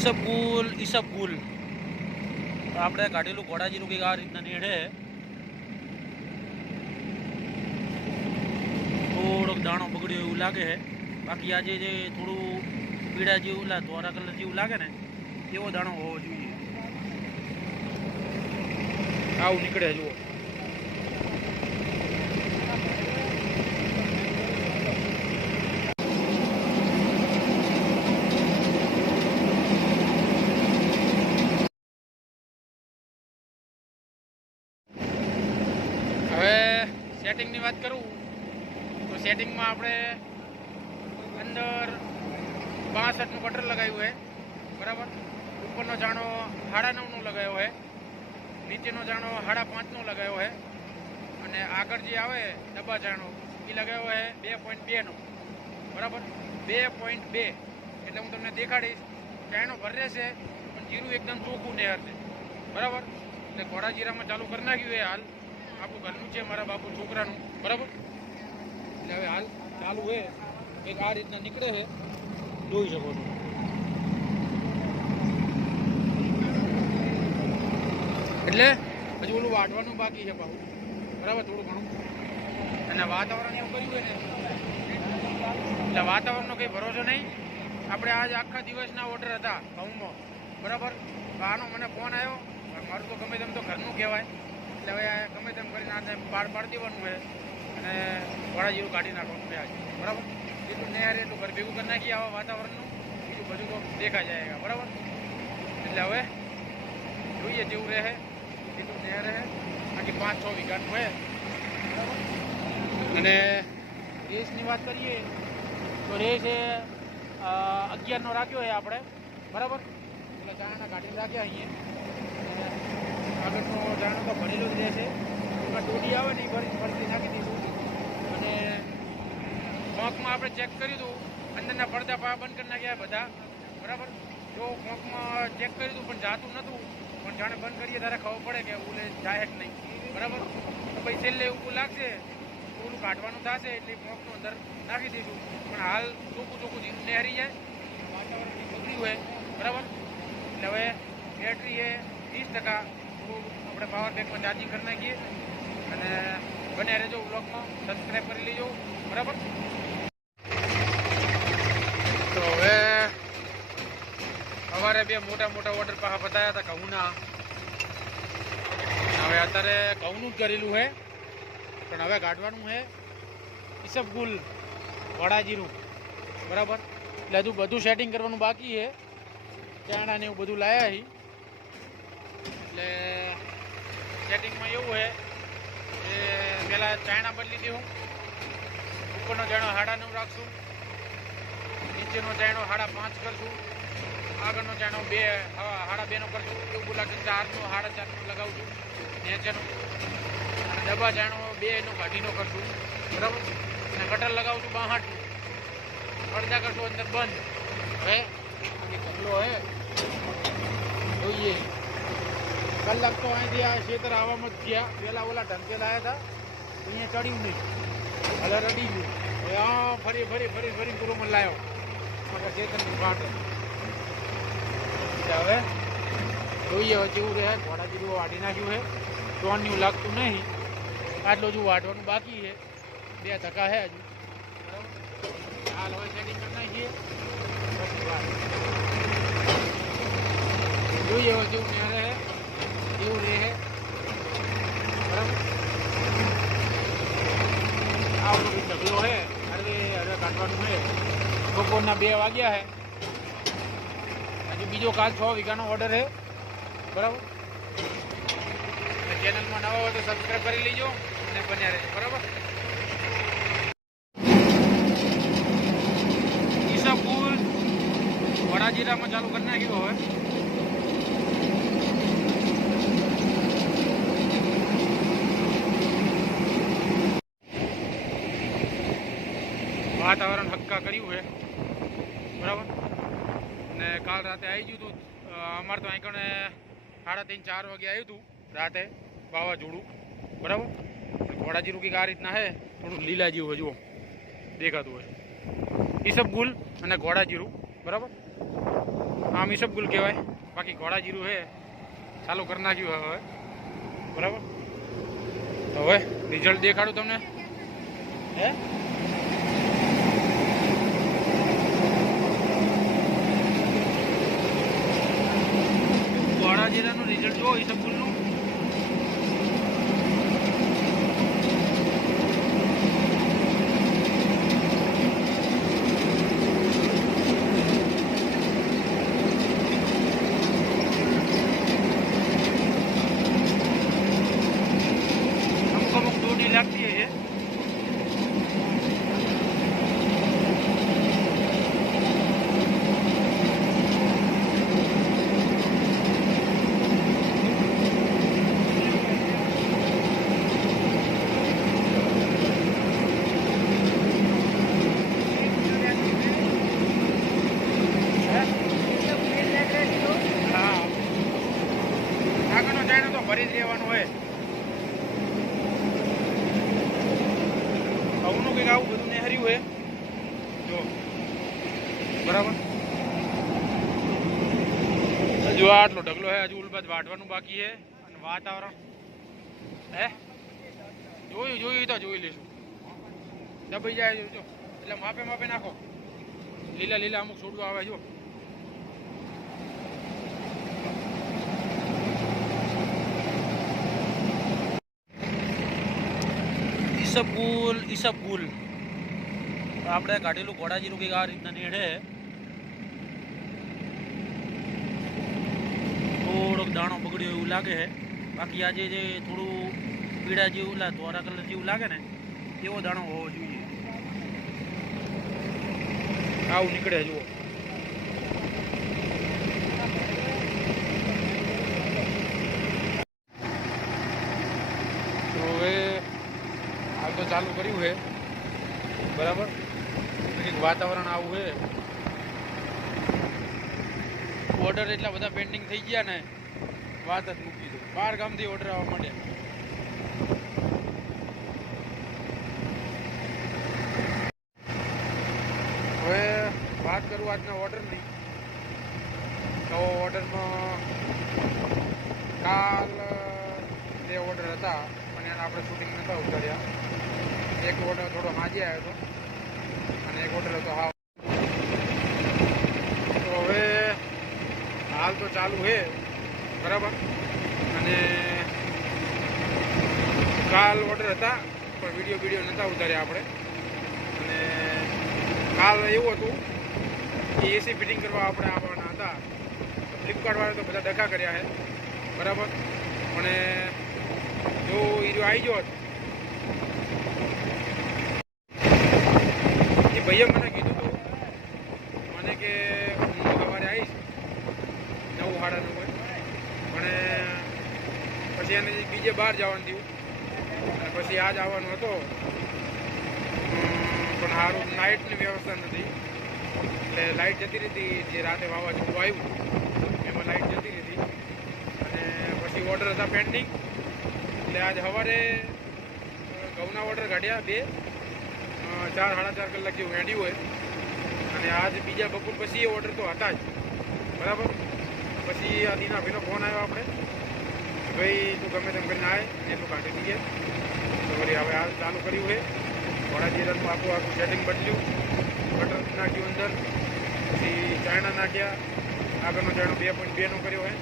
ઈસબગુલ આપણે કાઢેલું ઘોડાજીનું કંઈક આ રીતના નેડે થોડોક દાણો બગડ્યો એવું લાગે છે. બાકી આજે જે થોડું પીળા જેવું ધોરા કલર જેવું લાગે ને એવો દાણો હોવો જોઈએ. આવું નીકળે જુઓ. હવે સેટિંગની વાત કરું તો સેટિંગમાં આપણે અંદર 62નું બટર લગાવ્યું છે બરાબર. ઉપરનો જાણો 9.5નો લગાવ્યો છે, નીચેનો જાણો 5.5નો લગાવ્યો છે અને આગળ જે આવે ડબ્બા જાણો એ લગાવ્યો છે 2.2નો બરાબર. 2.2 એટલે હું તમને દેખાડીશ. ચાયણો ભર રહેશે પણ જીરું એકદમ ચોખ્ખું નહેર છે બરાબર. એટલે ઘોડા જીરામાં ચાલુ કરી નાખ્યું છે હાલ. આપણું ઘરનું છે, મારા બાપુ છોકરાનું બરાબર. એટલે હવે હાલ ચાલુ છે એક આ રીતના નીકળે છે, જોઈ શકો છો. એટલે હજુ ઓલું વાટવાનું બાકી છે પાછું બરાબર, થોડું ઘણું. અને વાતાવરણ એવું કર્યું હોય ને એટલે વાતાવરણનો કંઈ ભરોસો નહીં. આપણે આજ આખા દિવસના ઓર્ડર હતા ઘઉંમાં બરાબર. આનો મને ફોન આવ્યો. મારું તો ગમે તેમ તો ઘરનું કહેવાય એટલે હવે ગમે તેમ કરીને આ પાડી દેવાનું છે અને ઘોડા જેવું કાઢી નાખવાનું છે આજે બરાબર. એટલું નહીં હારે એટલું ઘર ભેગું કરી નાખીએ આવા વાતાવરણનું, બીજું બધું તો દેખા જાય બરાબર. એટલે હવે જોઈએ જેવું રહે એટલું નહીં રહે. બાકી 5-6 વીઘાનું છે બરાબર. અને રેસની વાત કરીએ તો રેસ એ 11નો રાખ્યો છે આપણે બરાબર. એટલે ચાણા કાઢીને રાખ્યા અહીંયા. આગળનો જાણો તો ભરેલો જ રહેશે. એમાં ટોડી આવે ને એ ફરીથી નાખી દઈશું. અને કોંકમાં આપણે ચેક કર્યું હતું, અંદરના પડદા બંધ કરી નાખ્યા બધા બરાબર. જો કોંકમાં ચેક કર્યું હતું પણ જાતું નહોતું. પણ જાણે બંધ કરીએ ત્યારે ખબર પડે કે ઓલે જાય જ નહીં બરાબર. તો પછી છેલ્લે એવું લાગશે તો ઓલું કાઢવાનું થશે એટલે કોંકનું અંદર નાખી દઈશું. પણ હાલ ચોખ્ખું જીરું નહેરી જાય, વાતાવરણ બગડ્યું હોય બરાબર. એટલે હવે બેટરી એ 30%. આપણે પાવર બેંકમાં ચાર્જિંગ કરી નાખીએ અને બને રહેજો બ્લોગમાં. સબસ્ક્રાઈબ કરી લેજો બરાબર. તો હવે સવારે 2 મોટા ઓર્ડર પાછા બતાવ્યા હતા ઘઉંના. હવે અત્યારે ઘઉંનું જ કરેલું છે પણ હવે કાઢવાનું છે ઈસબગુલ ઘોડા જીરું બરાબર. એટલે હજુ બધું સેટિંગ કરવાનું બાકી છે. ચાણા ને એવું બધું લાયા છે. એટલે સેટિંગમાં એવું છે કે પહેલાં ચાયણા બદલી દેવું. ઉપરનો ચાયણો 9.5 રાખશું, નીચેનો ચાયણો 5.5 કરશું, આગળનો ચાયણો 2.5નો કરશું. એવું બોલા કે 4નો 4.5નો લગાવું છું નીચેનો. અને ડબ્બા ચાયણો 2નો કાઢીનો કરશું બરાબર. અને કટર લગાવું છું 62નું. અડધા કરશું અંદર બંધ. હવે એ ઢગલો હે જોઈએ. કલાક તો અહીંથી આ ખેતર આવવામાં જ ગયા. પહેલાં ઓલા ઢંકેલ આવ્યા હતા અહીંયા ચડ્યું નહીં, હવે રડી ગયું. હવે આ ફરી પૂરોમાં લાવ્યો મારા ખેતરની વાટે. એટલે હવે જોઈએ હવે જેવું રહે. ઘોડા જેવું વાટી નાખ્યું છે. ટોન એવું લાગતું નહીં. આટલું હજુ વાટવાનું બાકી છે. 2 ધક્કા છે હજુ બરાબર. હાલ હવે સેટિંગ કરી નાખીએ જોઈએ હવે જેવું ને રહે એવું રહે બરાબર. આ બધું ઢગલો છે હવે કાઢવાનું છે. બપોરના 2 વાગ્યા છે. હજુ બીજો કાલ 6 વીઘાનો ઓર્ડર છે બરાબર. ચેનલમાં નવા હોય તો સબસ્ક્રાઈબ કરી લેજો અને બન્યા રહેજો બરાબર. ઈસબગુલ ઘોડા જીરામાં ચાલુ કરી નાખ્યું. હવે વાતાવરણ હક્કા કર્યું છે બરાબર. ને કાલ રાતે આવી ગયું હતું. અમારે તો અહીં કણે 3:30-4 વાગે આવ્યું હતું રાતે વાવાઝોડું બરાબર. ઘોડા જીરું કંઈક આ રીતના છે, થોડું લીલા જેવું જુઓ દેખાતું હોય. ઈસબગુલ અને ઘોડા જીરું બરાબર. આમ ઈસબગુલ કહેવાય, બાકી ઘોડા જીરું છે ચાલુ કરી નાખ્યું હવે બરાબર. હવે રિઝલ્ટ દેખાડું તમને. હે ઘોડા જીરાનું રિઝલ્ટ જુઓ ઈસબગુલનું. અમુક દોડી લાગતી છે. આગળનો ચાયણો તો ભરી જ રહેવાનું હોય. ઘઉંનું કંઈક આવું બધું નેહર્યું હોય જો બરાબર. હજુ આટલો ઢગલો છે, હજુ ઉલબાદ વાટવાનું બાકી છે. અને વાતાવરણ હે જોયું તો જોઈ લઈશું. દબાઈ જાય જો એટલે માપે માપે નાખો. લીલા લીલા અમુક છોડવા આવે જો. ઈસબગુલ આપણે કાઢેલું ઘોડાજીનું કંઈક આ રીતના નીડે. થોડોક દાણો બગડ્યો એવું લાગે છે. બાકી આજે જે થોડું પીળા જેવું ધોરા કલર જેવું લાગે ને એવો દાણો હોવો જોઈએ. આવું નીકળે જુઓ. તો હવે હાલ તો ચાલુ કર્યું છે બરાબર. કંઈક વાતાવરણ આવું છે. ઓર્ડર એટલા બધા પેન્ડિંગ થઈ ગયા ને વાત જ મૂકી દો. 12 ગામથી ઓર્ડર આવવા માંડ્યા. હવે વાત કરું આજના ઓર્ડરની તો ઓર્ડરમાં કાલ બે ઓર્ડર હતા પણ એને આપણે શૂટિંગ નહોતા ઉતાર્યા. એક ઓર્ડર થોડો સાંજે આવ્યો હતો અને એક ઓર્ડર હતો હા. તો હવે હાલ તો ચાલુ છે બરાબર. અને કાલ ઓર્ડર હતા પણ વિડીયો નહોતા ઉતાર્યા આપણે. અને કાલ એવું હતું કે એસી ફિટિંગ કરવા આપણે આવવાના હતા. ફ્લિપકાર્ટવાળા તો બધા ડખા કર્યા છે બરાબર. પણ જો હીરો આવી ગયો એ ભાઈએ મને કીધું હતું મને કે હું સવારે આવીશ 9 સાડા 9 પણ પછી એને બીજે બહાર જવાનું થયું અને પછી આજ આવવાનું હતો પણ સારું નાઇટની વ્યવસ્થા નથી એટલે લાઇટ જતી રહી. જે રાતે વાવાઝોડું આવ્યું એમાં લાઇટ જતી રહી અને પછી ઓર્ડર હતા પેન્ડિંગ. એટલે આજ સવારે ઘઉંના ઓર્ડર કાઢ્યા 2 4 સાડા 4 કલાક જેવું હેડ્યું હોય. અને આજ બીજા બપોર પછી એ ઓર્ડર તો હતા જ બરાબર. પછી આ દીનાભાઈનો ફોન આવ્યો આપણે ભાઈ તું ગમે તેમ કરીને આવે એટલું કાઢી દઈએ. તો વળી હવે હાલ ચાલુ કર્યું છે. ઘોડા જીરાનું આખું સેટિંગ બદલ્યું. બટર નાખ્યું અંદર, પછી ચાયણા નાખ્યા. આગળનો ચાયણો 2.2 નો કર્યો છે.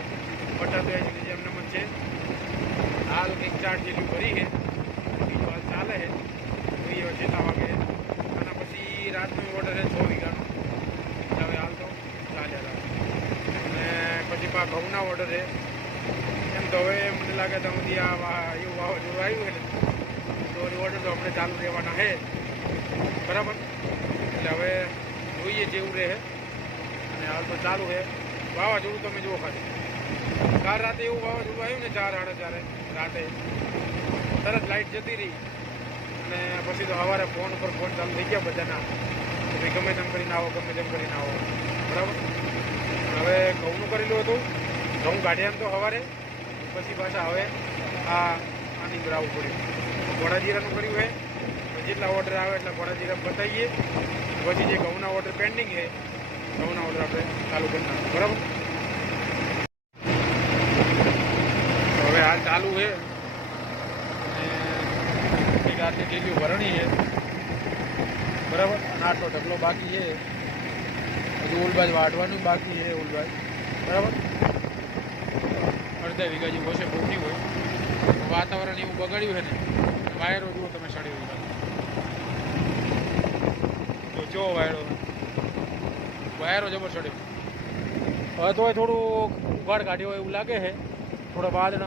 બટર તો એની જેમ નમન છે. હાલ કંઈક 4 જેટલું ભરી છે. બીજું હાલ ચાલે છે. જોઈએ જેટલા વાગે. આના પછી રાતનો ઓર્ડર છે 6 વીઘાનો. હવે હાલ તો ચાલ્યા અને પછી પા ઘઉંના ઓર્ડર છે. એમ તો હવે મને લાગે તો સુધી આ એવું વાવાઝોડું આવ્યું હોય ને તો ઓર્ડર તો આપણે ચાલુ રહેવાના છે બરાબર. એટલે હવે જોઈએ જેવું રહે. અને હાલ તો ચાલુ છે. વાવાઝોડું તમે જુઓ ખાલી. કાલ રાતે એવું વાવાઝોડું આવ્યું ને 4 સાડા 4 રાતે તરત લાઇટ જતી રહી. અને પછી તો સવારે ફોન ઉપર ફોન ચાલુ થઈ ગયા બધાના કે ભાઈ ગમે તેમ કરીને આવો બરાબર. હવે ઘઉંનું કરેલું હતું. ઘઉં કાઢ્યા તો સવારે પછી પાછા હવે આની પર આવવું પડ્યું. ઘોડા જીરાનું કર્યું છે. જેટલા ઓર્ડર આવે એટલા ઘોડા જીરા બતાવીએ. પછી જે ઘઉંના ઓર્ડર પેન્ડિંગ છે ઘઉંના ઓર્ડર આપણે ચાલુ કરી નાખીએ. બરાબર. તો હવે હાલ ચાલુ છે અને રાતે ઢીલીઓ ભરણી છે. બરાબર. અને આટલો ઢગલો બાકી છે. હજુ ઉલબાજ વાટવાનું બાકી છે. ઉલબાજ બરાબર. અડધા વીઘા જેવું હશે, બહુ નહીં હોય. વાતાવરણ એવું બગાડ્યું છે ને, વાયરો જુઓ તમે સડી તો જો વાયરો જબર સડ્યો. હવે તો થોડું ઉઘાડ કાઢ્યો એવું લાગે છે. થોડા વાદળ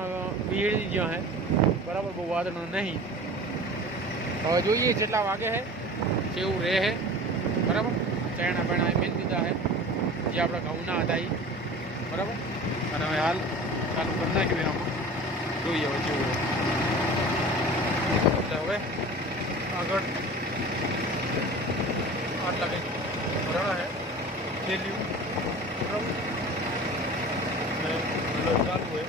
બીડી ગયા છે. બરાબર. બહુ વાદળ નહીં. હવે જોઈએ જેટલા વાગે છે કેવું રહે છે. બરાબર. ચણા બણા મેં દીધા છે જે આપણા ઘઉંના હતા એ. બરાબર. અને હવે હાલ ચાલુ કરી નાખ્યું એનામાં. જોઈએ હવે કેવું રહે. એટલે હવે આગળ આટલા કંઈક ભરાણા છે થેલીઓ. બરાબર. ચાલુ હોય